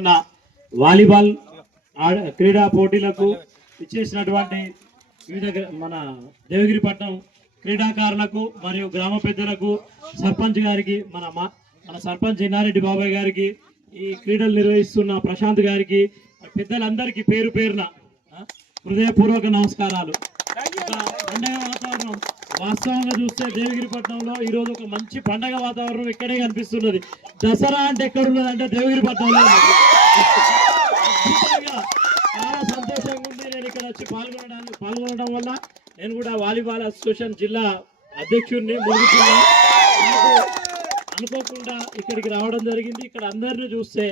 ఉన్న వాలీబాల్ క్రీడా పోటీలకు ఇచ్చేసినటువంటి వివిధ మన దేవగిరిపట్నం క్రీడాకారులకు మరియు గ్రామ పెద్దలకు సర్పంచ్ గారికి మన మా- మన సర్పంచ్ ఇన్నారెడ్డి బాబాయ్ గారికి ఈ క్రీడలు నిర్వహిస్తున్న ప్రశాంత్ గారికి పెద్దలందరికీ పేరు పేరున హృదయపూర్వక నమస్కారాలు. పండగ వాతావరణం. వాస్తవంగా చూస్తే దేవగిరిపట్నంలో ఈ రోజు ఒక మంచి పండగ వాతావరణం ఇక్కడే కనిపిస్తున్నది. దసరా అంటే ఎక్కడ ఉన్నది అంటే దేవగిరిపట్నంలో చాలా సంతోషంగా ఉంది నేను ఇక్కడ వచ్చి పాల్గొనడానికి పాల్గొనడం వల్ల నేను కూడా వాలీబాల్ అసోసియేషన్ జిల్లా అధ్యక్షుడిని మురుగుతున్నా నాకు అనుకోకుండా ఇక్కడికి రావడం జరిగింది. ఇక్కడ అందరిని చూస్తే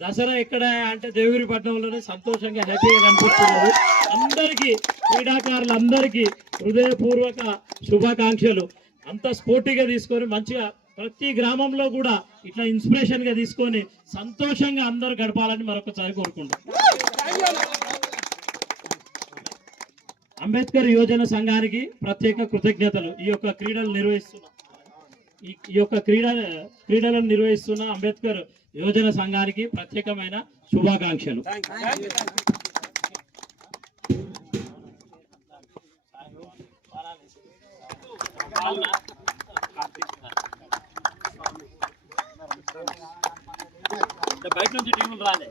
దసరా ఎక్కడ అంటే దేవగిరిపట్నంలోనే సంతోషంగా హ్యాపీగా కనిపిస్తున్నారు అందరికీ క్రీడాకారులందరికీ హృదయపూర్వక శుభాకాంక్షలు. అంత స్పోర్టీగా తీసుకొని మంచిగా ప్రతి గ్రామంలో కూడా ఇట్లా ఇన్స్పిరేషన్గా తీసుకొని సంతోషంగా అందరూ గడపాలని మరొకసారి కోరుకుంటాం అంబేద్కర్ యువజన సంఘానికి ప్రత్యేక కృతజ్ఞతలు ఈ యొక్క క్రీడలు నిర్వహిస్తున్నాం ఈ- యొక్క క్రీడ క్రీడలను నిర్వహిస్తున్న అంబేద్కర్ యువజన సంఘానికి ప్రత్యేకమైన శుభాకాంక్షలు. బయట నుంచి టీములు రాలే.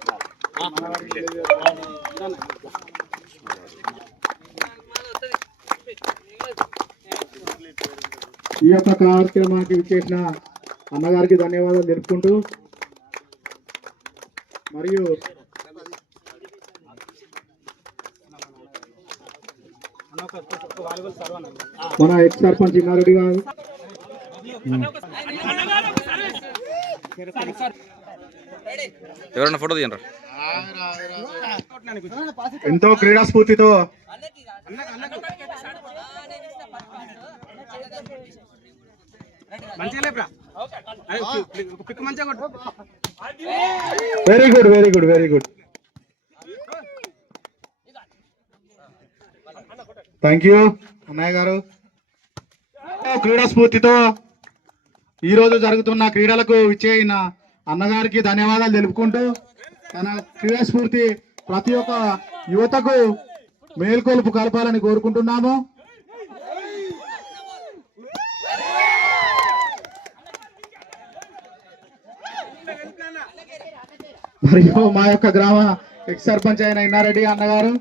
ఈ యొక్క కార్యక్రమానికి విచ్చేసిన అన్నగారికి ధన్యవాదాలు తెలుపుకుంటూ మరియు మన ఎక్స్ సర్పంచ్ ఇన్నారెడ్డి గారు. ఎవరన్నా ఫోటో తీయండి ఎంతో క్రీడా స్ఫూర్తితో very good very good very good thank you అన్నయ్య గారు. క్రీడా స్ఫూర్తితో ఈ రోజు జరుగుతున్న క్రీడలకు విచ్చేయిన అన్నగారికి ధన్యవాదాలు తెలుపుకుంటూ తన క్రీడా స్ఫూర్తి ప్రతి ఒక్క యువతకు మేల్కొలుపు కలపాలని కోరుకుంటున్నాము. మరియు మా యొక్క గ్రామ సర్పంచ్ అయిన ఇన్నారెడ్డి అన్నగారు.